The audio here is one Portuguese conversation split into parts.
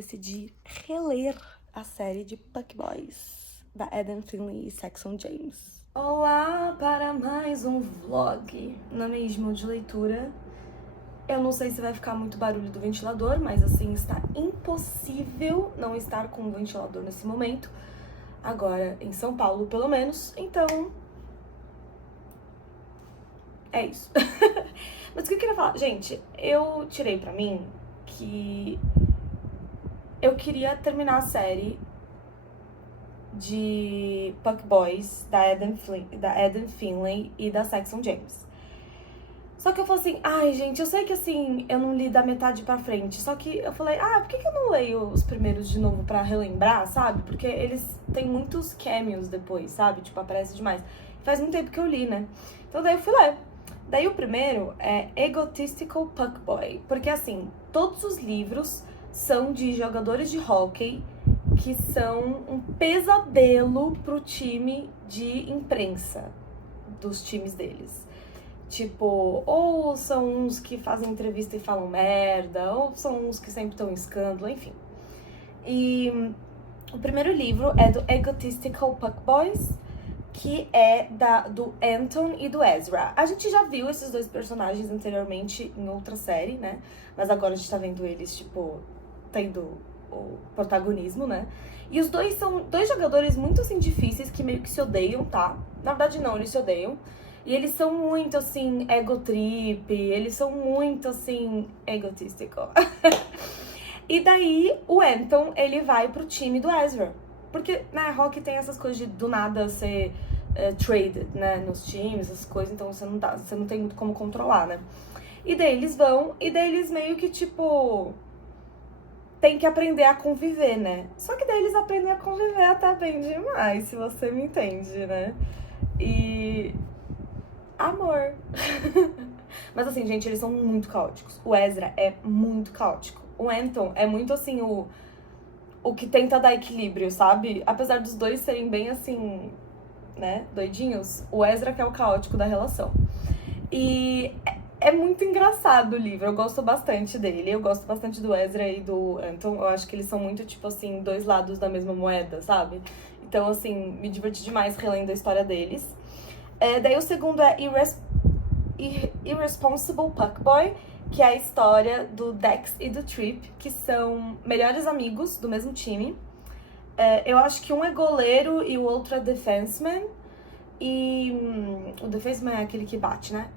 decidi reler a série de Puck Boys, da Adam Finley e Saxon James. Olá para mais um vlog, não é mesmo, de leitura. Eu não sei se vai ficar muito barulho do ventilador, mas assim, está impossível não estar com um ventilador nesse momento. Agora, em São Paulo, pelo menos, então... é isso. Mas o que eu queria falar? Gente, eu tirei pra mim que eu queria terminar a série de Puck Boys da Adam Finley e da Saxon James. Só que eu falei assim, ai gente, eu sei que assim, eu não li da metade pra frente, só que eu falei, por que eu não leio os primeiros de novo pra relembrar, sabe? Porque eles têm muitos cameos depois, sabe? Tipo, aparece demais. Faz muito tempo que eu li, né? Então daí eu fui ler. Daí o primeiro é Egotistical Puck Boy, porque assim, todos os livros são de jogadores de hóquei que são um pesadelo pro time de imprensa dos times deles. Tipo, ou são uns que fazem entrevista e falam merda, ou são uns que sempre estão em escândalo, enfim. E o primeiro livro é do Egotistical Puck Boys, que é do Anton e do Ezra. A gente já viu esses dois personagens anteriormente em outra série, né? Mas agora a gente tá vendo eles, tipo, tendo o protagonismo, né? E os dois são dois jogadores muito, assim, difíceis, que meio que se odeiam, tá? Na verdade, não, eles se odeiam. E eles são muito, assim, egotrip, eles são muito, assim, egotístico. E daí, o Anton, ele vai pro time do Ezra. Porque, né, rock tem essas coisas de do nada ser traded, né, nos times, essas coisas, então você não tem muito como controlar, né? E daí eles vão, e daí eles meio que, tipo, tem que aprender a conviver, né? Só que daí eles aprendem a conviver até bem demais, se você me entende, né? E... amor. Mas assim, gente, eles são muito caóticos. O Ezra é muito caótico. O Anton é muito, assim, o que tenta dar equilíbrio, sabe? Apesar dos dois serem bem, assim, né, doidinhos, o Ezra que é o caótico da relação. E é muito engraçado o livro, eu gosto bastante dele. Eu gosto bastante do Ezra e do Anton. Eu acho que eles são muito, tipo assim, dois lados da mesma moeda, sabe? Então, assim, me diverti demais relendo a história deles. Daí o segundo é Irresponsible Puck Boy, que é a história do Dex e do Trip, que são melhores amigos do mesmo time. Eu acho que um é goleiro e o outro é defenseman. E o defenseman é aquele que bate, né?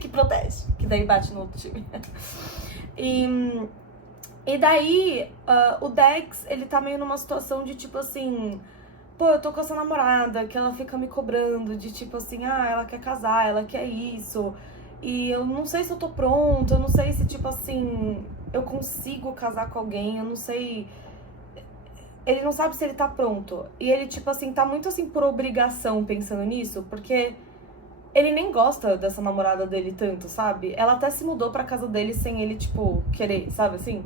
Que protege, que daí bate no outro time. E daí, o Dex, ele tá meio numa situação de tipo assim... pô, eu tô com essa namorada que ela fica me cobrando de tipo assim, ela quer casar, ela quer isso. E eu não sei se eu tô pronta, eu não sei se tipo assim, eu consigo casar com alguém, eu não sei. Ele não sabe se ele tá pronto. E ele tipo assim, tá muito assim por obrigação pensando nisso, porque ele nem gosta dessa namorada dele tanto, sabe? Ela até se mudou pra casa dele sem ele tipo querer, sabe assim?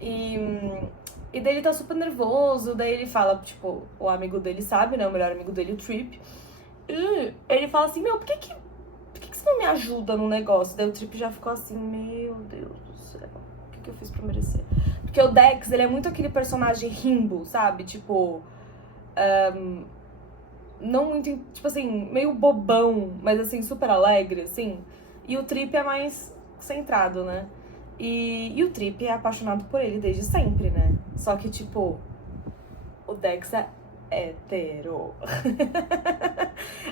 E daí ele tá super nervoso, daí ele fala, tipo, o amigo dele sabe, né, o melhor amigo dele, o Trip. E ele fala assim, por que você não me ajuda no negócio? Daí o Trip já ficou assim, meu Deus do céu, o que eu fiz pra merecer? Porque o Dex, ele é muito aquele personagem rimbo, sabe? Tipo, não muito, tipo assim, meio bobão, mas assim, super alegre, assim. E o Trip é mais centrado, né? E o Trip é apaixonado por ele desde sempre, né? Só que, tipo, o Dex é hétero.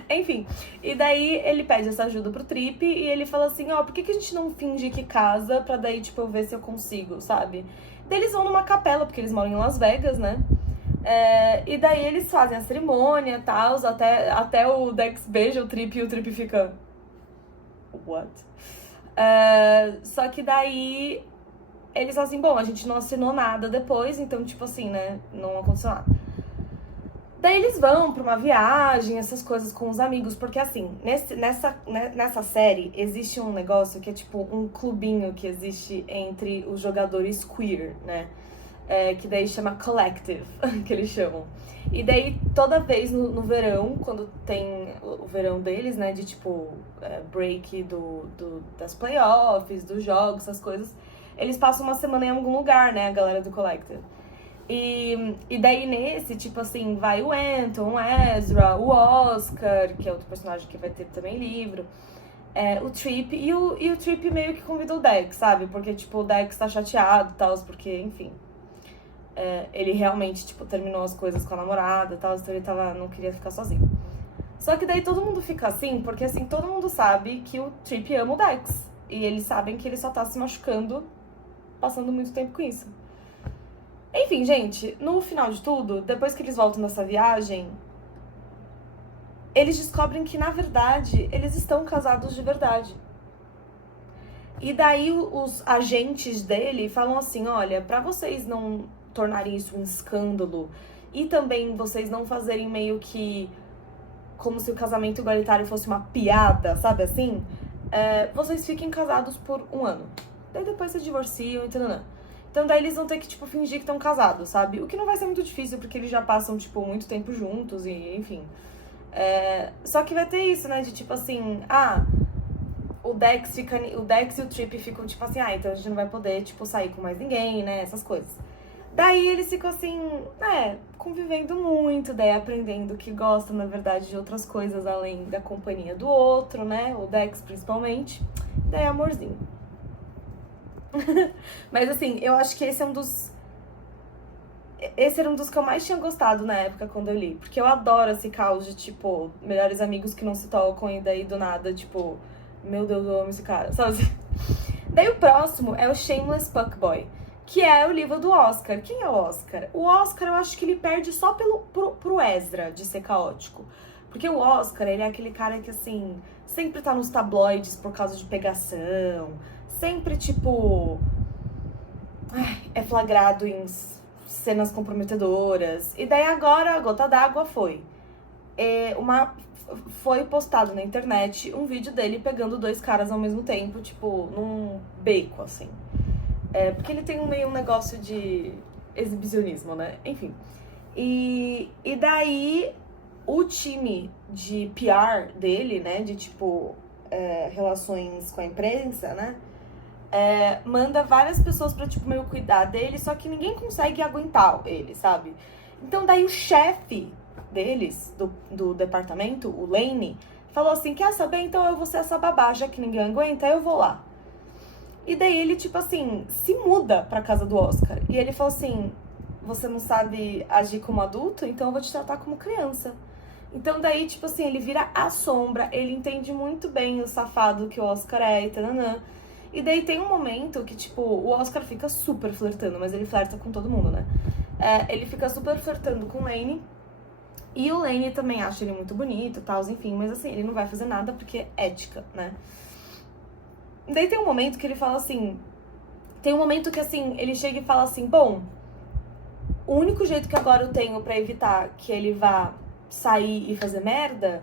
Enfim, e daí ele pede essa ajuda pro Trip e ele fala assim, por que a gente não finge que casa pra daí, tipo, eu ver se eu consigo, sabe? Daí eles vão numa capela, porque eles moram em Las Vegas, né? E daí eles fazem a cerimônia e tal, até o Dex beija o Trip e o Trip fica... what? Só que daí eles falam assim, bom, a gente não assinou nada depois, então, tipo assim, né, não aconteceu nada. Daí eles vão pra uma viagem, essas coisas com os amigos, porque assim, nessa série existe um negócio que é tipo um clubinho que existe entre os jogadores queer, né? Que daí chama Collective, que eles chamam. E daí, toda vez no verão, quando tem o verão deles, né, de tipo, break das playoffs, dos jogos, essas coisas, eles passam uma semana em algum lugar, né, a galera do Collective. E daí nesse, tipo assim, vai o Anton, o Ezra, o Oscar, que é outro personagem que vai ter também livro, o Trip, e o Trip meio que convida o Dex, sabe? Porque, tipo, o Dex tá chateado e tal, porque, enfim, ele realmente, tipo, terminou as coisas com a namorada e tal, então ele não queria ficar sozinho. Só que daí todo mundo fica assim, porque, assim, todo mundo sabe que o Trip ama o Dex. E eles sabem que ele só tá se machucando, passando muito tempo com isso. Enfim, gente, no final de tudo, depois que eles voltam dessa viagem, eles descobrem que, na verdade, eles estão casados de verdade. E daí os agentes dele falam assim, olha, pra vocês não tornarem isso um escândalo e também vocês não fazerem meio que como se o casamento igualitário fosse uma piada, sabe assim? Vocês fiquem casados por 1 ano. Daí depois se divorciam e tudo. Então daí eles vão ter que, tipo, fingir que estão casados, sabe? O que não vai ser muito difícil, porque eles já passam, tipo, muito tempo juntos e, enfim. Só que vai ter isso, né? De, tipo, assim, o Dex e o Trip ficam, tipo assim, então a gente não vai poder, tipo, sair com mais ninguém, né? Essas coisas. Daí eles ficam assim, convivendo muito, daí aprendendo que gostam, na verdade, de outras coisas além da companhia do outro, né? O Dex, principalmente. Daí amorzinho. Mas assim, eu acho que esse era um dos que eu mais tinha gostado na época quando eu li. Porque eu adoro esse caos de, tipo, melhores amigos que não se tocam e daí do nada, tipo, meu Deus, eu amo esse cara, sabe? Daí o próximo é o Shameless Fuckboy, que é o livro do Oscar. Quem é o Oscar? O Oscar, eu acho que ele perde só pro Ezra de ser caótico. Porque o Oscar, ele é aquele cara que, assim, sempre tá nos tabloides por causa de pegação. Sempre, tipo, é flagrado em cenas comprometedoras. E daí agora, a gota d'água foi postado na internet um vídeo dele pegando 2 caras ao mesmo tempo, tipo, num beco, assim. Porque ele tem meio um negócio de exibicionismo, né? Enfim. E daí, o time de PR dele, né? De, tipo, relações com a imprensa, né? Manda várias pessoas pra, tipo, meio cuidar dele, só que ninguém consegue aguentar ele, sabe? Então, daí o chefe deles, do departamento, o Lane, falou assim, quer saber? Então eu vou ser essa babá, já que ninguém aguenta, eu vou lá. E daí ele, tipo assim, se muda pra casa do Oscar. E ele falou assim, você não sabe agir como adulto? Então eu vou te tratar como criança. Então daí, tipo assim, ele vira a sombra, ele entende muito bem o safado que o Oscar é e tananã. E daí tem um momento que, tipo, o Oscar fica super flertando, mas ele flerta com todo mundo, né? Ele fica super flertando com o Lane. E o Lane também acha ele muito bonito e tal, enfim. Mas assim, ele não vai fazer nada porque é ética, né? Daí tem um momento que ele fala assim... Tem um momento que, assim, ele chega e fala assim... Bom, o único jeito que agora eu tenho pra evitar que ele vá sair e fazer merda...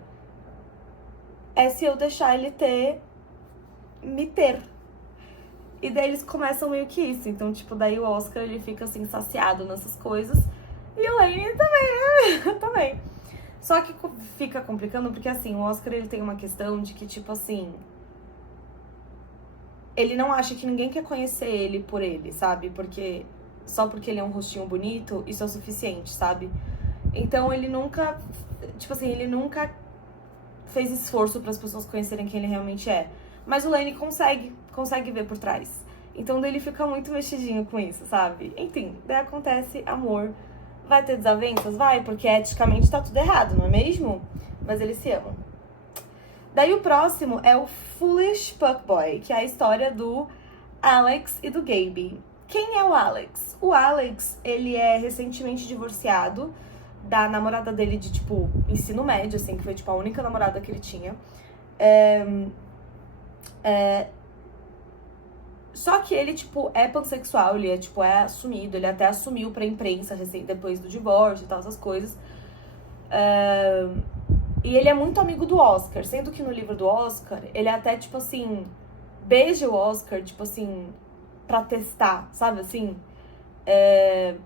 é se eu deixar ele me ter. E daí eles começam meio que isso. Então, tipo, daí o Oscar, ele fica, assim, saciado nessas coisas. E o Lane também, né? Também. Só que fica complicando porque, assim, o Oscar, ele tem uma questão de que, tipo, assim... Ele não acha que ninguém quer conhecer ele por ele, sabe? Porque só porque ele é um rostinho bonito, isso é o suficiente, sabe? Então, ele nunca... Tipo assim, ele nunca fez esforço para as pessoas conhecerem quem ele realmente é. Mas o Lane consegue ver por trás. Então, daí ele fica muito mexidinho com isso, sabe? Enfim, daí acontece amor. Vai ter desavenças? Vai, porque eticamente tá tudo errado, não é mesmo? Mas eles se amam. Daí o próximo é o Foolish Fuckboy, que é a história do Alex e do Gabe. Quem é o Alex? O Alex, ele é recentemente divorciado da namorada dele de, tipo, ensino médio, assim, que foi, tipo, a única namorada que ele tinha. Só que ele, tipo, é pansexual, ele é, tipo, é assumido, ele até assumiu pra imprensa depois do divórcio e tal, essas coisas. E ele é muito amigo do Oscar, sendo que no livro do Oscar, ele até, tipo assim, beija o Oscar, tipo assim, pra testar, sabe, assim?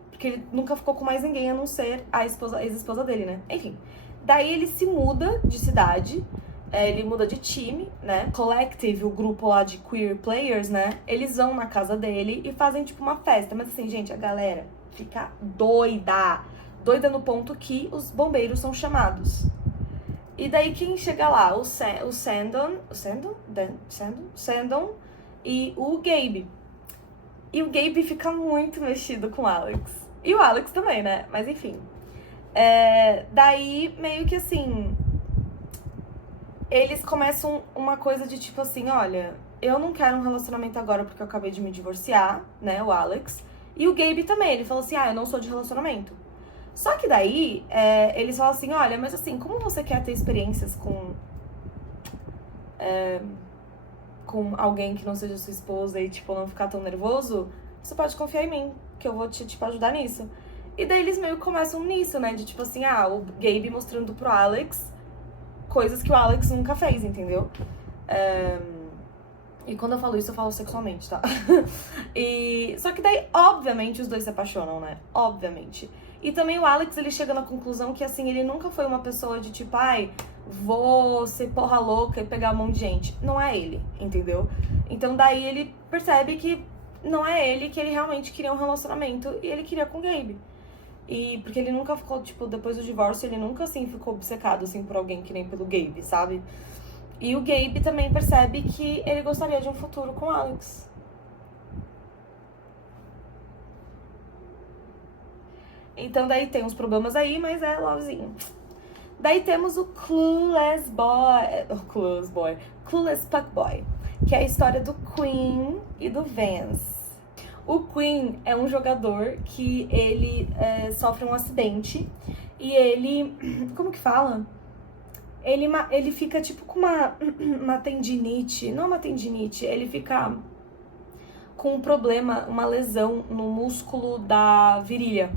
Porque ele nunca ficou com mais ninguém, a não ser a ex-esposa dele, né? Enfim, daí ele se muda de cidade ele muda de time, né? Collective, o grupo lá de queer players, né? Eles vão na casa dele e fazem, tipo, uma festa. Mas assim, gente, a galera fica doida. Doida no ponto que os bombeiros são chamados. E daí quem chega lá? O Sandon e o Gabe. E o Gabe fica muito mexido com o Alex. E o Alex também, né? Mas enfim. Daí, meio que assim... Eles começam uma coisa de tipo assim, olha... Eu não quero um relacionamento agora porque eu acabei de me divorciar, né? O Alex. E o Gabe também. Ele falou assim, eu não sou de relacionamento. Só que daí, eles falam assim, olha, mas assim, como você quer ter experiências com alguém que não seja sua esposa e, tipo, não ficar tão nervoso, você pode confiar em mim, que eu vou te, tipo, ajudar nisso. E daí eles meio que começam nisso, né, de tipo assim, o Gabe mostrando pro Alex coisas que o Alex nunca fez, entendeu? E quando eu falo isso, eu falo sexualmente, tá? Só que daí, obviamente, os dois se apaixonam, né? Obviamente. E também o Alex, ele chega na conclusão que, assim, ele nunca foi uma pessoa de tipo, vou ser porra louca e pegar um monte de gente. Não é ele, entendeu? Então daí ele percebe que não é ele, que ele realmente queria um relacionamento e ele queria com o Gabe. E porque ele nunca ficou, tipo, depois do divórcio, ele nunca, assim, ficou obcecado, assim, por alguém que nem pelo Gabe, sabe? E o Gabe também percebe que ele gostaria de um futuro com o Alex. Então daí tem uns problemas aí, mas é lovezinho. Daí temos o Clueless Puck Boy, que é a história do Quinn e do Vance. O Quinn é um jogador que ele sofre um acidente e ele, como que fala? Ele fica tipo com uma tendinite, não uma tendinite, ele fica com um problema, uma lesão no músculo da virilha.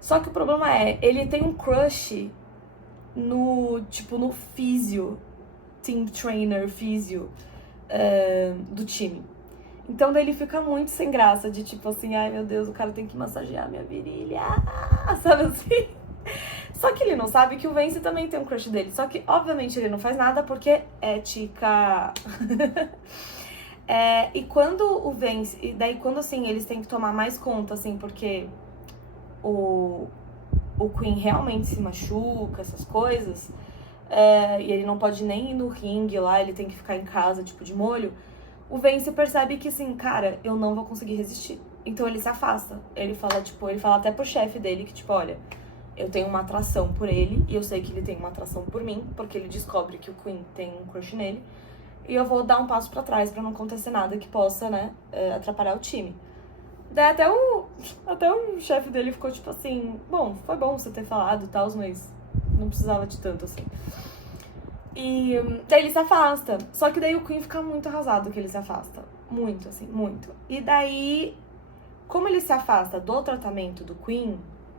Só que o problema ele tem um crush no físio, team trainer, físio do time. Então daí ele fica muito sem graça, de tipo assim, ai meu Deus, o cara tem que massagear minha virilha, sabe assim? Só que ele não sabe que o Vance também tem um crush dele. Só que, obviamente, ele não faz nada porque ética. E quando o Vance... E daí, quando, assim, eles têm que tomar mais conta, assim, porque o Quinn realmente se machuca, essas coisas, e ele não pode nem ir no ringue lá, ele tem que ficar em casa, tipo, de molho, o Vance percebe que, assim, cara, eu não vou conseguir resistir. Então ele se afasta. Ele fala até pro chefe dele que, tipo, olha... Eu tenho uma atração por ele, e eu sei que ele tem uma atração por mim, porque ele descobre que o Quinn tem um crush nele. E eu vou dar um passo pra trás pra não acontecer nada que possa, né, atrapalhar o time. Daí até o chefe dele ficou tipo assim, bom, foi bom você ter falado e tal, mas não precisava de tanto, assim. E daí ele se afasta. Só que daí o Quinn fica muito arrasado que ele se afasta. Muito, assim, muito. E daí, como ele se afasta do tratamento do Quinn,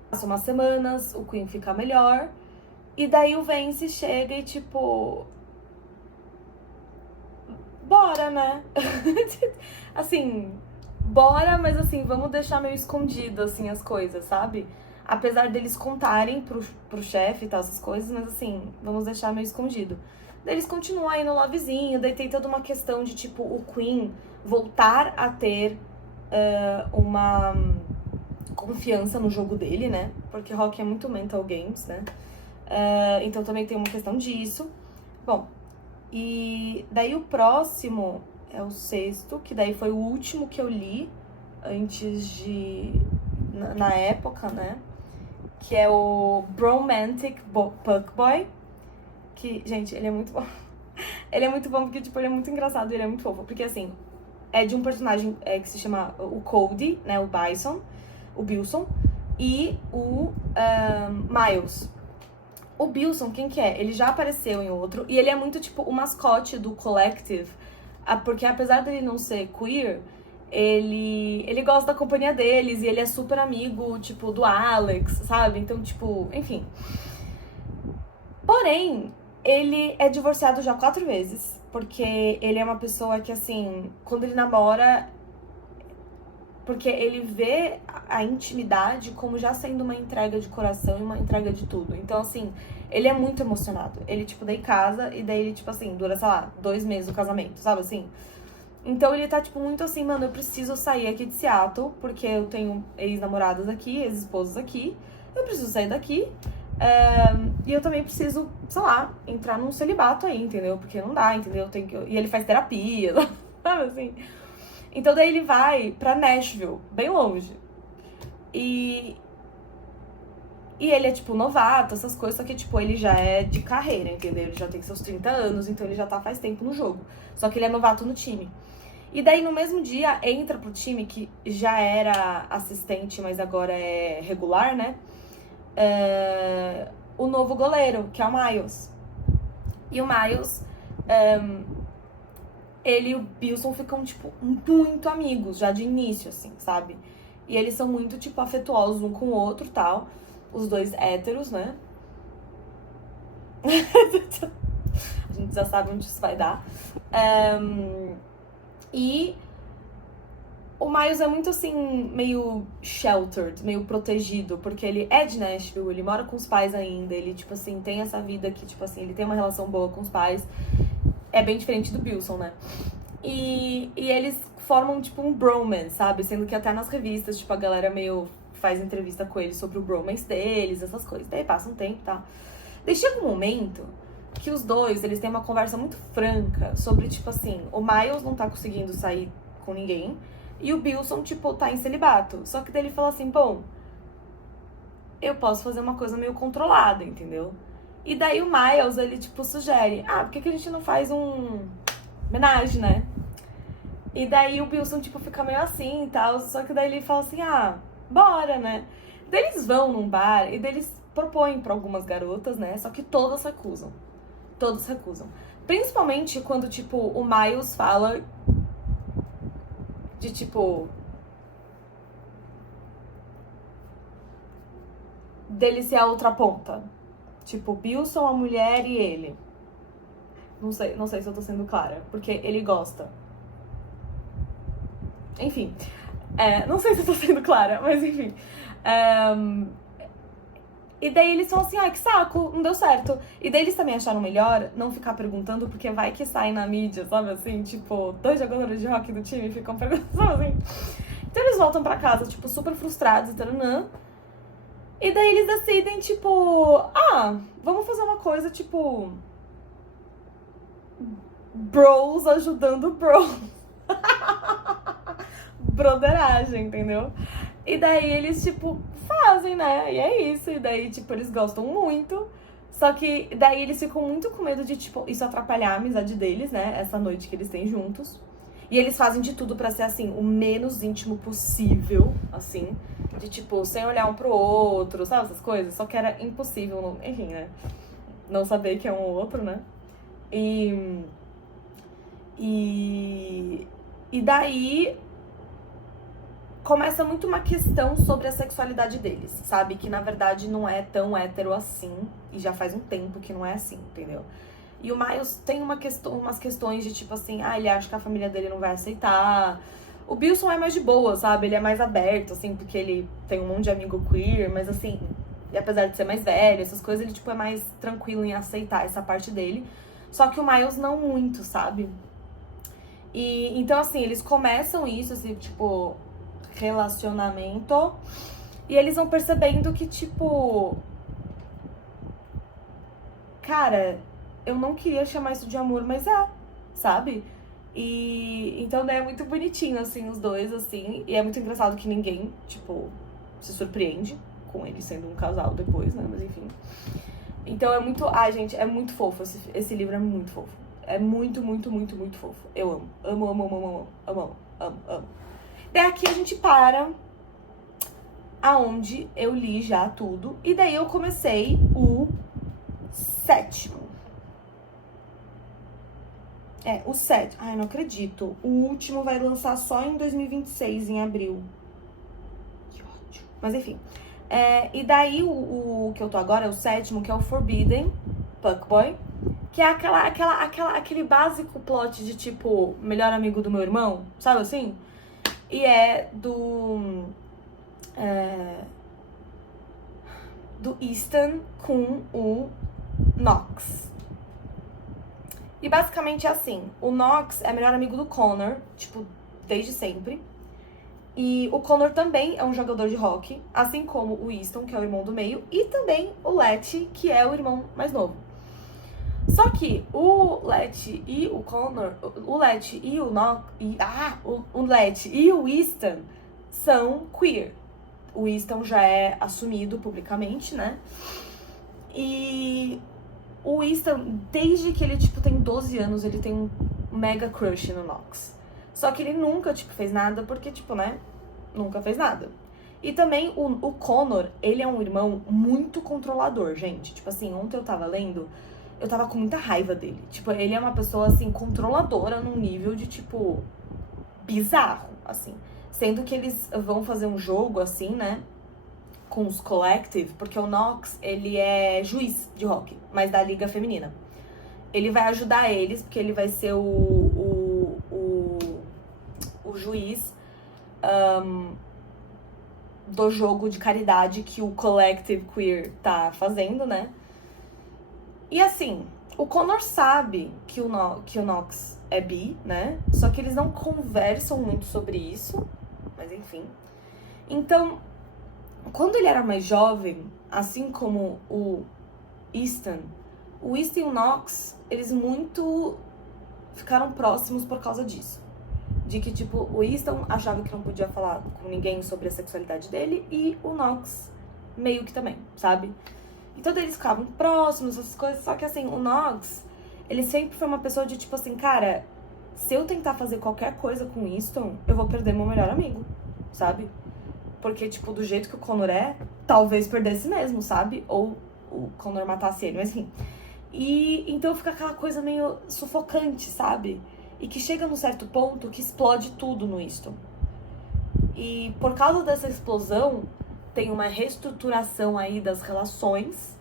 passam umas semanas, o Quinn fica melhor, e daí o Vance chega e tipo... Bora, né? Assim, bora, mas assim, vamos deixar meio escondido, assim, as coisas, sabe? Apesar deles contarem pro chefe e tal, essas coisas, mas assim, vamos deixar meio escondido. Daí eles continuam aí no lovezinho, daí tem toda uma questão de, tipo, o Quinn voltar a ter uma... confiança no jogo dele, né? Porque hockey é muito mental games, né? Então também tem uma questão disso. Bom, e daí o próximo é o sexto, que daí foi o último que eu li antes de... na época, né? Que é o Bromantic Puck Boy. Que, gente, ele é muito bom. Ele é muito bom porque, tipo, ele é muito engraçado e ele é muito fofo. Porque, assim, é de um personagem que se chama o Cody, né? O Bilson, e o Miles. O Bilson, quem que é? Ele já apareceu em outro, e ele é muito, tipo, o mascote do Collective, porque apesar dele não ser queer, ele gosta da companhia deles, e ele é super amigo, tipo, do Alex, sabe? Então, tipo, enfim. Porém, ele é divorciado já 4 vezes, porque ele é uma pessoa que, assim, quando ele namora... Porque ele vê a intimidade como já sendo uma entrega de coração e uma entrega de tudo. Então, assim, ele é muito emocionado. Ele, tipo, daí casa e daí ele, tipo assim, dura, sei lá, 2 meses o casamento, sabe assim? Então ele tá, tipo, muito assim, mano, eu preciso sair aqui de Seattle, porque eu tenho ex-namoradas aqui, ex-esposas aqui. Eu preciso sair daqui. E eu também preciso, sei lá, entrar num celibato aí, entendeu? Porque não dá, entendeu? E ele faz terapia, sabe assim? Então daí ele vai pra Nashville, bem longe. E ele é, tipo, novato, essas coisas, só que, tipo, ele já é de carreira, entendeu? Ele já tem seus 30 anos, então ele já tá faz tempo no jogo. Só que ele é novato no time. E daí, no mesmo dia, entra pro time, que já era assistente, mas agora é regular, né? O novo goleiro, que é o Miles. E o Miles, ele e o Bilson ficam, tipo, muito amigos, já de início, assim, sabe? E eles são muito, tipo, afetuosos um com o outro e tal. Os dois héteros, né? A gente já sabe onde isso vai dar. E o Miles é muito, assim, meio sheltered, meio protegido, porque ele é de Nashville, ele mora com os pais ainda, ele, tipo assim, tem essa vida que, tipo assim, ele tem uma relação boa com os pais. É bem diferente do Bilson, né? E eles formam, tipo, um bromance, sabe? Sendo que até nas revistas, tipo, a galera meio faz entrevista com eles sobre o bromance deles, essas coisas. Daí passa um tempo e tal. Daí chega um momento que os dois, eles têm uma conversa muito franca sobre, tipo assim, o Miles não tá conseguindo sair com ninguém e o Bilson, tipo, tá em celibato. Só que daí ele fala assim, bom, eu posso fazer uma coisa meio controlada, entendeu? E daí o Miles, ele, tipo, sugere, por que a gente não faz homenagem, né? E daí o Bilson, tipo, fica meio assim e tal, só que daí ele fala assim, bora, né? Daí eles vão num bar e daí eles propõem pra algumas garotas, né? Só que todas recusam. Todos recusam. Principalmente quando, tipo, o Miles fala de, tipo, dele ser a outra ponta. Tipo, Bilson, a mulher e ele. Não sei se eu tô sendo clara, porque ele gosta. Enfim, não sei se eu tô sendo clara, mas enfim. E daí eles falam assim, que saco, não deu certo. E daí eles também acharam melhor não ficar perguntando, porque vai que sai na mídia, sabe assim? Tipo, 2 jogadores de hockey do time ficam perguntando, sabe assim? Então eles voltam pra casa, tipo, super frustrados e taranã. E daí eles decidem, tipo, vamos fazer uma coisa, tipo, bros ajudando bros. Broderagem, entendeu? E daí eles, tipo, fazem, né? E é isso. E daí, tipo, eles gostam muito. Só que daí eles ficam muito com medo de, tipo, isso atrapalhar a amizade deles, né? Essa noite que eles têm juntos. E eles fazem de tudo pra ser, assim, o menos íntimo possível, assim. De, tipo, sem olhar um pro outro, sabe? Essas coisas. Só que era impossível, não, enfim, né? Não saber que é um ou outro, né? E daí começa muito uma questão sobre a sexualidade deles, sabe? Que na verdade não é tão hétero assim, e já faz um tempo que não é assim, entendeu? E o Miles tem umas questões de tipo assim, ele acha que a família dele não vai aceitar. O Bilson é mais de boa, sabe? Ele é mais aberto, assim, porque ele tem um monte de amigo queer, mas assim, e apesar de ser mais velho, essas coisas, ele tipo é mais tranquilo em aceitar essa parte dele. Só que o Miles não muito, sabe? E então assim, eles começam isso, assim, tipo, relacionamento, e eles vão percebendo que, tipo, cara, eu não queria chamar isso de amor, mas sabe? E então, né, é muito bonitinho, assim, os dois, assim, e é muito engraçado que ninguém, tipo, se surpreende com eles sendo um casal depois, né, mas enfim. Então é muito, gente, é muito fofo, esse livro é muito fofo. É muito, muito, muito, muito fofo. Eu amo. Amo, amo, amo, amo, amo, amo, amo, amo. Daí aqui a gente para aonde eu li já tudo. E daí eu comecei o 7º. O 7. Ai, não acredito. O último vai lançar só em 2026, em abril. Que ódio. Mas enfim. E daí o que eu tô agora é o 7º, que é o Forbidden Fuckboy. Que é aquele básico plot de tipo, melhor amigo do meu irmão, sabe assim? E é do Ethan com o Knox. E basicamente é assim, o Knox é melhor amigo do Connor, tipo, desde sempre. E o Connor também é um jogador de hockey, assim como o Easton, que é o irmão do meio, e também o Letty, que é o irmão mais novo. Só que o Letty e o Connor, o Letty e o Knox, o Letty e o Easton são queer. O Easton já é assumido publicamente, né? E o Easton, desde que ele, tipo, tem 12 anos, ele tem um mega crush no Knox. Só que ele nunca, tipo, fez nada porque, tipo, né? Nunca fez nada. E também o Connor, ele é um irmão muito controlador, gente. Tipo assim, ontem eu tava lendo, eu tava com muita raiva dele. Tipo, ele é uma pessoa, assim, controladora num nível de, tipo, bizarro, assim. Sendo que eles vão fazer um jogo, assim, né? Com os Collective, porque o Knox, ele é juiz de hockey, mas da liga feminina. Ele vai ajudar eles, porque ele vai ser o juiz do jogo de caridade que o Collective Queer tá fazendo, né? E assim, o Connor sabe que o Knox é bi, né? Só que eles não conversam muito sobre isso, mas enfim. Então, quando ele era mais jovem, assim como o Easton e o Knox, eles muito ficaram próximos por causa disso. De que, tipo, o Easton achava que não podia falar com ninguém sobre a sexualidade dele e o Knox meio que também, sabe? Então eles ficavam próximos, essas coisas, só que assim, o Knox, ele sempre foi uma pessoa de tipo assim, cara, se eu tentar fazer qualquer coisa com o Easton, eu vou perder meu melhor amigo, sabe? Porque, tipo, do jeito que o Connor é, talvez perdesse mesmo, sabe? Ou o Connor matasse ele, mas enfim. E então fica aquela coisa meio sufocante, sabe? E que chega num certo ponto que explode tudo no Easton. E por causa dessa explosão, tem uma reestruturação aí das relações.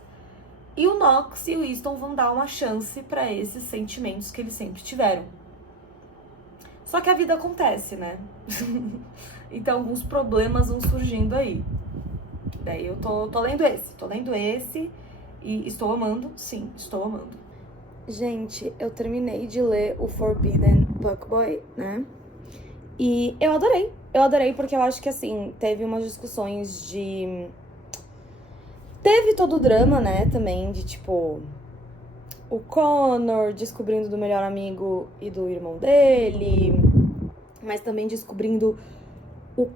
E o Knox e o Easton vão dar uma chance pra esses sentimentos que eles sempre tiveram. Só que a vida acontece, né? Então alguns problemas vão surgindo aí. Daí eu tô lendo esse e estou amando, sim, estou amando. Gente, eu terminei de ler o Forbidden Fuckboy, né? E eu adorei porque eu acho que assim, teve umas discussões de... Teve todo o drama, né, também, de tipo... O Connor descobrindo do melhor amigo e do irmão dele, mas também descobrindo o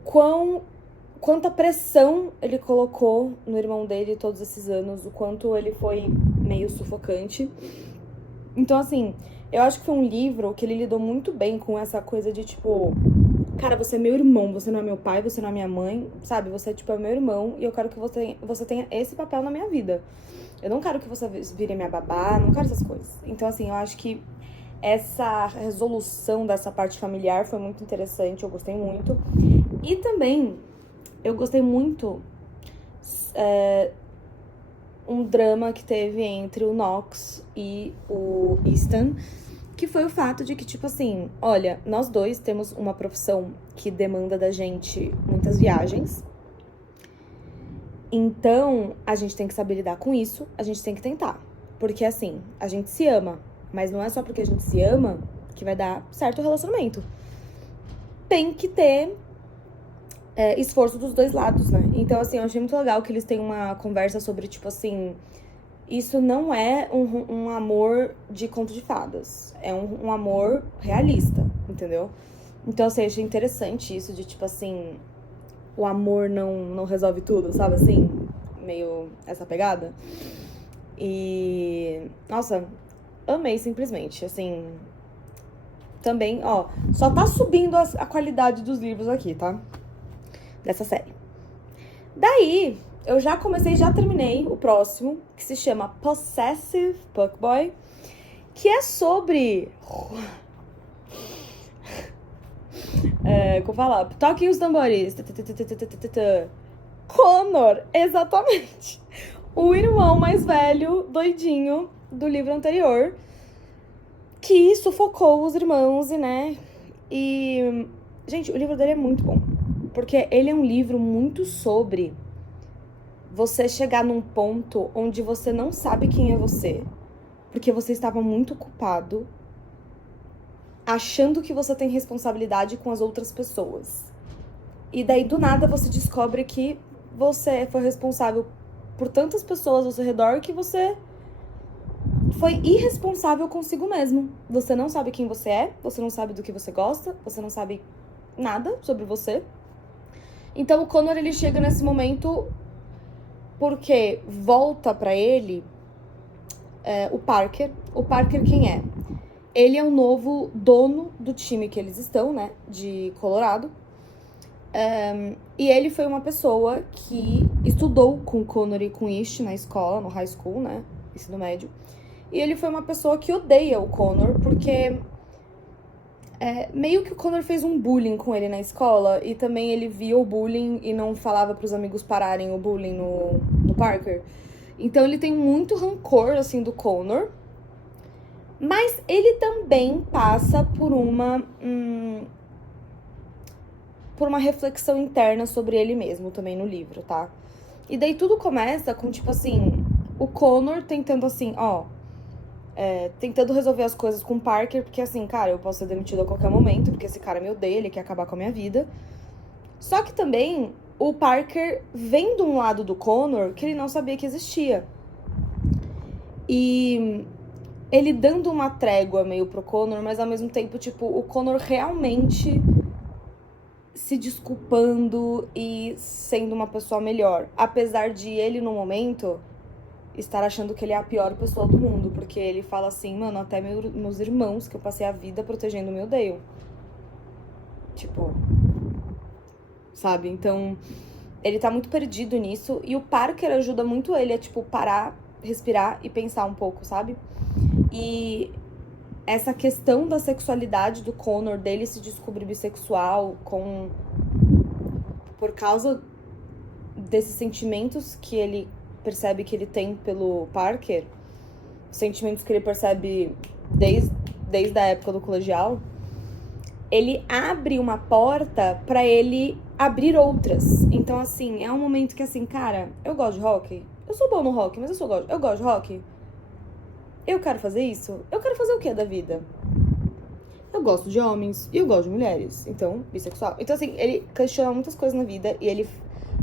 quanta pressão ele colocou no irmão dele todos esses anos, o quanto ele foi meio sufocante. Então, assim, eu acho que foi um livro que ele lidou muito bem com essa coisa de, tipo... Cara, você é meu irmão, você não é meu pai, você não é minha mãe, sabe? Você, tipo, é meu irmão e eu quero que você tenha esse papel na minha vida. Eu não quero que você vire minha babá, não quero essas coisas. Então, assim, eu acho que essa resolução dessa parte familiar foi muito interessante, eu gostei muito. E também, eu gostei muito um drama que teve entre o Knox e o Easton, que foi o fato de que, tipo assim, olha, nós dois temos uma profissão que demanda da gente muitas viagens. Então, a gente tem que saber lidar com isso, a gente tem que tentar. Porque, assim, a gente se ama, mas não é só porque a gente se ama que vai dar certo o relacionamento. Tem que ter esforço dos dois lados, né? Então, assim, eu achei muito legal que eles têm uma conversa sobre, tipo assim... Isso não é um amor de conto de fadas. É um amor realista, entendeu? Então, assim, eu achei interessante isso de, tipo assim... O amor não resolve tudo, sabe assim? Meio essa pegada. E... Nossa, amei simplesmente, assim... Também, ó, só tá subindo a qualidade dos livros aqui, tá? Dessa série. Daí, eu já terminei o próximo, que se chama Possessive Fuckboy, que é sobre... como falar? Toquem os tambores. Connor, exatamente. O irmão mais velho, doidinho, do livro anterior, que sufocou os irmãos e, né? E, Gente, o livro dele é muito bom. Porque ele é um livro muito sobre você chegar num ponto onde você não sabe quem é você. Porque você estava muito ocupado achando que você tem responsabilidade com as outras pessoas. E daí, do nada, você descobre que você foi responsável por tantas pessoas ao seu redor que você foi irresponsável consigo mesmo. Você não sabe quem você não sabe do que você gosta, você não sabe nada sobre você. Então, o Connor, ele chega nesse momento porque volta pra ele o Parker. O Parker quem é? Ele é o novo dono do time que eles estão, né, de Colorado. E ele foi uma pessoa que estudou com o Connor e com o Ish na escola, no high school, né, ensino médio. E ele foi uma pessoa que odeia o Connor, porque meio que o Connor fez um bullying com ele na escola, e também ele via o bullying e não falava pros amigos pararem o bullying no Parker. Então ele tem muito rancor, assim, do Connor. Mas ele também passa por uma reflexão interna sobre ele mesmo também no livro, tá? E daí tudo começa com, tipo assim, o Connor tentando assim, tentando resolver as coisas com o Parker, porque assim, cara, eu posso ser demitido a qualquer momento, porque esse cara me odeia, ele quer acabar com a minha vida. Só que também o Parker vem de um lado do Connor que ele não sabia que existia. E ele dando uma trégua meio pro Connor, mas ao mesmo tempo, tipo, o Connor realmente se desculpando e sendo uma pessoa melhor. Apesar de ele, no momento, estar achando que ele é a pior pessoa do mundo. Porque ele fala assim, mano, até meus irmãos, que eu passei a vida protegendo, me odeiam. Tipo, sabe? Então, ele tá muito perdido nisso. E o Parker ajuda muito ele a, tipo, parar, respirar e pensar um pouco, sabe? E essa questão da sexualidade do Connor, dele se descobrir bissexual por causa desses sentimentos que ele percebe que ele tem pelo Parker, sentimentos que ele percebe desde a época do colegial, ele abre uma porta pra ele abrir outras. Então, assim, é um momento que, assim, cara, eu gosto de rock, eu sou bom no rock, mas eu gosto de rock. Eu quero fazer isso? Eu quero fazer o que da vida? Eu gosto de homens e eu gosto de mulheres. Então, bissexual. Então, assim, ele questiona muitas coisas na vida e ele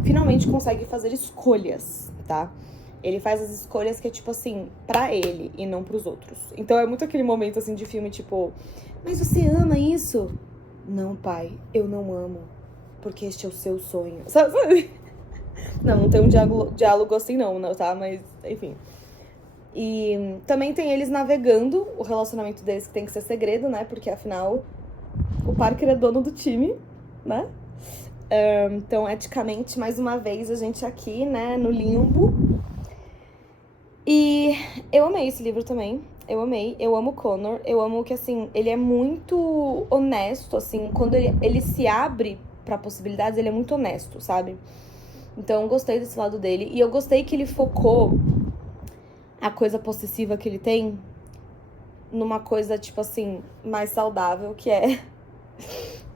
finalmente consegue fazer escolhas, tá? Ele faz as escolhas que é, tipo assim, pra ele e não pros outros. Então, é muito aquele momento, assim, de filme, tipo... Mas você ama isso? Não, pai, eu não amo. Porque este é o seu sonho. Sabe? Não tem um diálogo assim não, tá? Mas, enfim... E também tem eles navegando, o relacionamento deles que tem que ser segredo, né? Porque, afinal, o Parker é dono do time, né? Então, eticamente, mais uma vez, a gente aqui, né, no limbo. E eu amei esse livro também. Eu amei. Eu amo o Connor. Eu amo que, assim, ele é muito honesto, assim. Quando ele se abre pra possibilidades, ele é muito honesto, sabe? Então, eu gostei desse lado dele. E eu gostei que ele focou a coisa possessiva que ele tem numa coisa, tipo assim, mais saudável, que é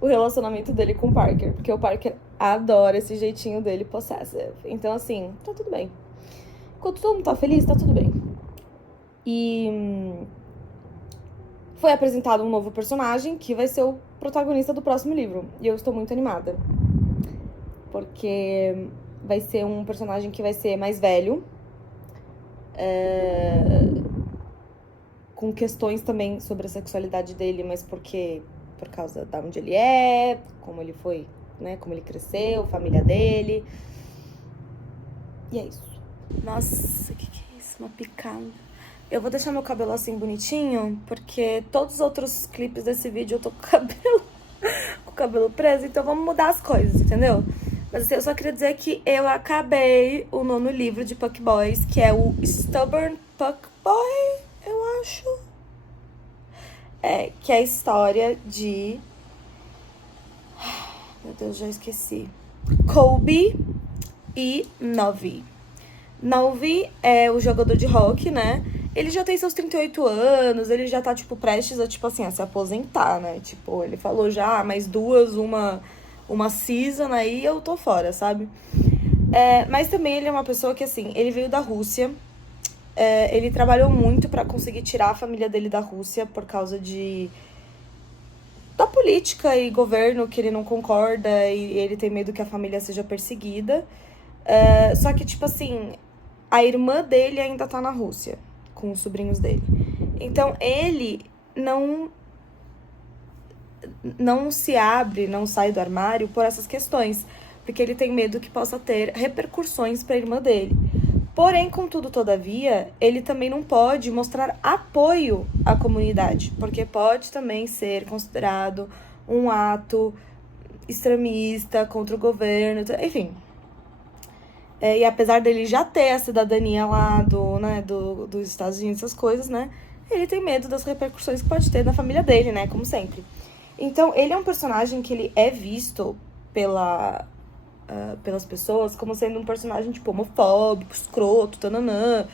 o relacionamento dele com o Parker. Porque o Parker adora esse jeitinho dele possessive. Então, assim, tá tudo bem. Enquanto todo mundo tá feliz, tá tudo bem. E foi apresentado um novo personagem que vai ser o protagonista do próximo livro. E eu estou muito animada. Porque vai ser um personagem que vai ser mais velho. Com questões também sobre a sexualidade dele, mas por causa de onde ele é, como ele foi, né, como ele cresceu, família dele. E é isso. Nossa, o que é isso? Uma picada. Eu vou deixar meu cabelo assim bonitinho, porque todos os outros clipes desse vídeo eu tô com o cabelo preso, então vamos mudar as coisas, entendeu? Mas assim, eu só queria dizer que eu acabei o 9º livro de Puck Boys, que é o Stubborn Puck Boy, eu acho. Que é a história de... Meu Deus, já esqueci. Colby e Novi. Novi é o jogador de hockey, né? Ele já tem seus 38 anos, ele já tá, tipo, prestes a, tipo assim, a se aposentar, né? Tipo, ele falou já, mais duas, uma season aí, eu tô fora, sabe? Mas também ele é uma pessoa que, assim, ele veio da Rússia, ele trabalhou muito pra conseguir tirar a família dele da Rússia por causa da política e governo que ele não concorda e ele tem medo que a família seja perseguida. Só que, tipo assim, a irmã dele ainda tá na Rússia, com os sobrinhos dele. Então, ele não se abre, não sai do armário por essas questões, porque ele tem medo que possa ter repercussões para a irmã dele. Porém, contudo, todavia, ele também não pode mostrar apoio à comunidade, porque pode também ser considerado um ato extremista contra o governo, enfim. E apesar dele já ter a cidadania lá dos Estados Unidos, essas coisas, né? Ele tem medo das repercussões que pode ter na família dele, né? Como sempre. Então, ele é um personagem que ele é visto pelas pessoas como sendo um personagem, tipo, homofóbico, escroto, tananã.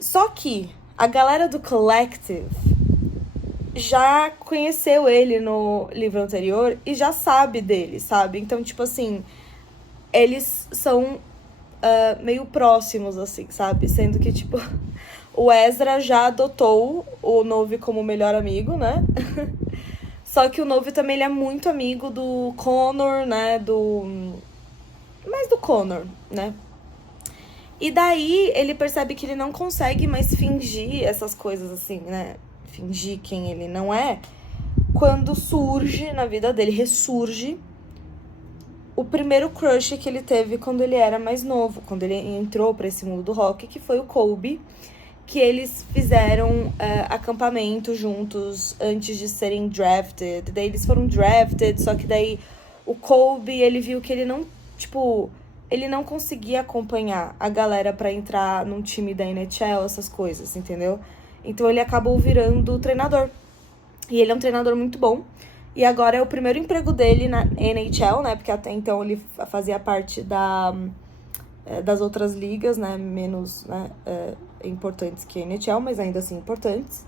Só que a galera do Collective já conheceu ele no livro anterior e já sabe dele, sabe? Então, tipo assim, eles são meio próximos, assim, sabe? Sendo que, tipo, o Ezra já adotou o Novi como melhor amigo, né? Só que o Novi também ele é muito amigo do Connor, né? Mais do Connor, né? E daí ele percebe que ele não consegue mais fingir essas coisas assim, né? Fingir quem ele não é. Quando surge na vida dele, ressurge o primeiro crush que ele teve quando ele era mais novo, quando ele entrou pra esse mundo do rock, que foi o Colby, que eles fizeram acampamento juntos antes de serem drafted. Daí eles foram drafted, só que daí o Colby, ele viu que ele não, tipo, ele não conseguia acompanhar a galera pra entrar num time da NHL, essas coisas, entendeu? Então ele acabou virando treinador. E ele é um treinador muito bom. E agora é o primeiro emprego dele na NHL, né? Porque até então ele fazia parte das outras ligas, né? Menos importantes que a NHL, mas ainda assim importantes.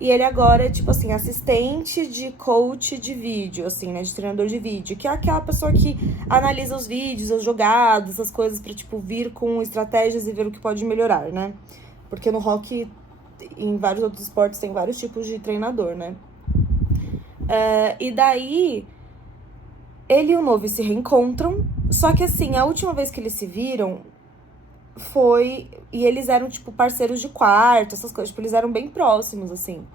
E ele agora é, tipo assim, assistente de coach de vídeo, assim, né? De treinador de vídeo. Que é aquela pessoa que analisa os vídeos, as jogadas, essas coisas pra, tipo, vir com estratégias e ver o que pode melhorar, né? Porque no hockey, em vários outros esportes, tem vários tipos de treinador, né? E daí, ele e o Novi se reencontram. Só que, assim, a última vez que eles se viram foi... E eles eram, tipo, parceiros de quarto, essas coisas. Tipo, eles eram bem próximos, assim.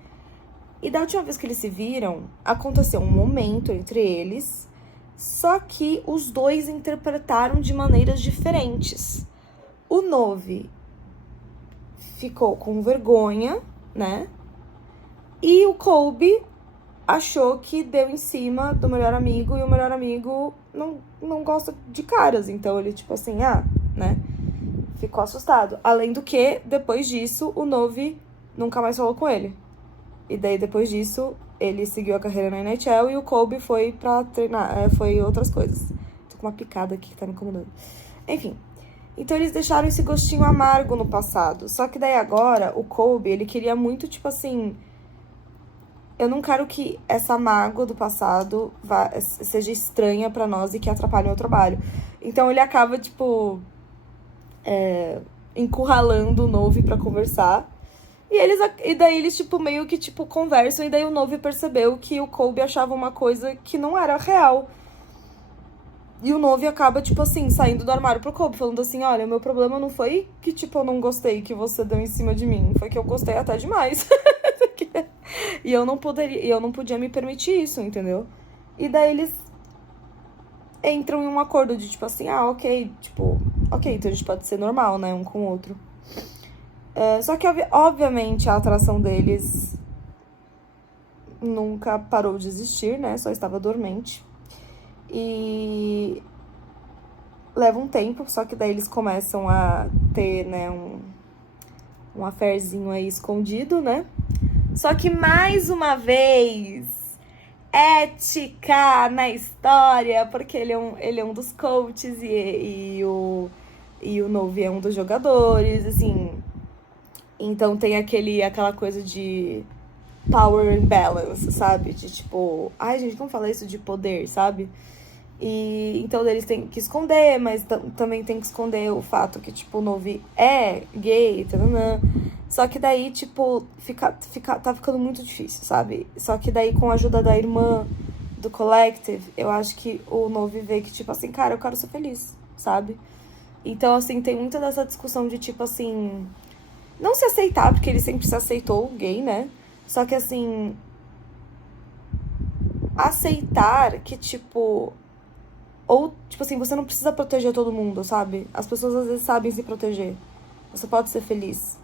E da última vez que eles se viram, aconteceu um momento entre eles. Só que os dois interpretaram de maneiras diferentes. O Novi ficou com vergonha, né? E o Colby achou que deu em cima do melhor amigo, e o melhor amigo não gosta de caras. Então ele, tipo assim, né? Ficou assustado. Além do que, depois disso, o Novi nunca mais falou com ele. E daí, depois disso, ele seguiu a carreira na NHL e o Colby foi pra treinar, foi outras coisas. Tô com uma picada aqui que tá me incomodando. Enfim. Então eles deixaram esse gostinho amargo no passado. Só que daí agora, o Colby, ele queria muito, tipo assim... Eu não quero que essa mágoa do passado seja estranha pra nós e que atrapalhe o meu trabalho. Então ele acaba, tipo... encurralando o Novi pra conversar. E daí eles, tipo, meio que, tipo, conversam. E daí o Novi percebeu que o Colby achava uma coisa que não era real. E o Novi acaba, tipo assim, saindo do armário pro Colby, falando assim, olha, o meu problema não foi que, tipo, eu não gostei que você deu em cima de mim. Foi que eu gostei até demais. E eu não podia me permitir isso, entendeu? E daí eles entram em um acordo de, tipo assim, ok, tipo... Ok, então a gente pode ser normal, né, um com o outro. Só que, obviamente, a atração deles nunca parou de existir, né? Só estava dormente. E leva um tempo, só que daí eles começam a ter, né, um affairzinho aí escondido, né? Só que, mais uma vez, ética na história, porque ele é um dos coaches e o e o Novi é um dos jogadores, assim. Então tem aquela coisa de power imbalance, sabe? De tipo, ai gente, como fala isso de poder, sabe? E então eles têm que esconder, mas também tem que esconder o fato que, tipo, o Novi é gay, tananã. Só que daí, tipo, tá ficando muito difícil, sabe? Só que daí, com a ajuda da irmã do Collective, eu acho que o Novi vê que, tipo assim, cara, eu quero ser feliz, sabe? Então, assim, tem muita dessa discussão de, tipo assim, não se aceitar, porque ele sempre se aceitou gay, né? Só que, assim, aceitar que, tipo, ou, tipo assim, você não precisa proteger todo mundo, sabe? As pessoas às vezes sabem se proteger. Você pode ser feliz.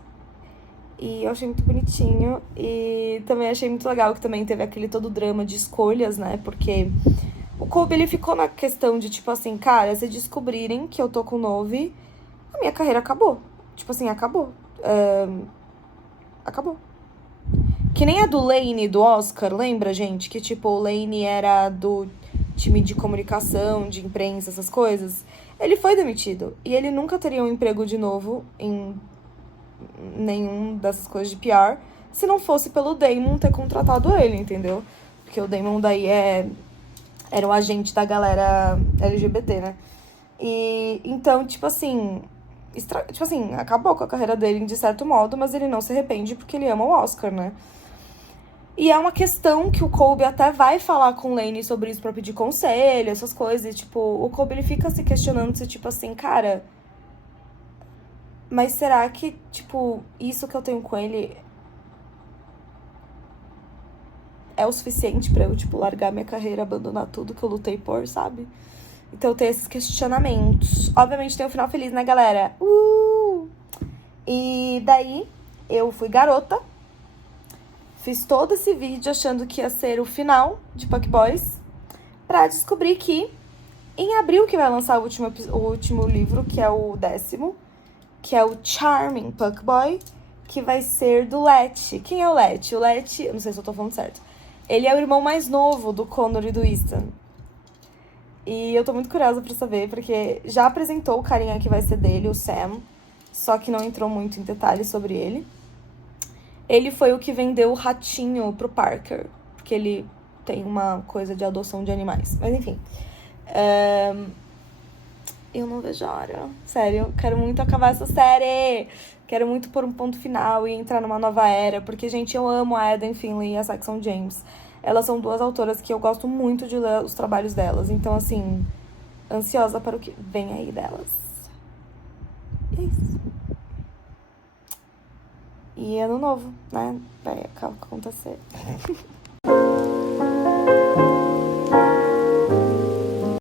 E eu achei muito bonitinho. E também achei muito legal que também teve aquele todo drama de escolhas, né? Porque o Kobe, ele ficou na questão de, tipo assim, cara, se descobrirem que eu tô com o Novi, a minha carreira acabou. Tipo assim, acabou. Acabou. Que nem a do Lane do Oscar, lembra, gente? Que, tipo, o Lane era do time de comunicação, de imprensa, essas coisas. Ele foi demitido. E ele nunca teria um emprego de novo em nenhum dessas coisas de PR se não fosse pelo Damon ter contratado ele, entendeu? Porque o Damon daí era um agente da galera LGBT, né? E então, tipo assim, acabou com a carreira dele de certo modo, mas ele não se arrepende porque ele ama o Oscar, né? E é uma questão que o Kobe até vai falar com o Lane sobre isso pra pedir conselho, essas coisas. E, tipo, o Kobe, ele fica se questionando se, tipo assim, cara, mas será que, tipo, isso que eu tenho com ele é o suficiente pra eu, tipo, largar minha carreira, abandonar tudo que eu lutei por, sabe? Então tem esses questionamentos. Obviamente tem um final feliz, né, galera? E daí, eu fui garota. Fiz todo esse vídeo achando que ia ser o final de Puck Boys. Pra descobrir que em abril que vai lançar o último livro, que é o 10º, que é o Charming Puck Boy, que vai ser do Let. Quem é o Let? O Let, eu não sei se eu tô falando certo. Ele é o irmão mais novo do Connor e do Easton. E eu tô muito curiosa pra saber, porque já apresentou o carinha que vai ser dele, o Sam, só que não entrou muito em detalhes sobre ele. Ele foi o que vendeu o ratinho pro Parker, porque ele tem uma coisa de adoção de animais. Mas enfim. Eu não vejo a hora. Sério, quero muito acabar essa série. Quero muito pôr um ponto final e entrar numa nova era. Porque, gente, eu amo a Eden Finley e a Saxon James. Elas são duas autoras que eu gosto muito de ler os trabalhos delas. Então, assim, ansiosa para o que vem aí delas. E é isso. E ano novo, né? Vai acontecer.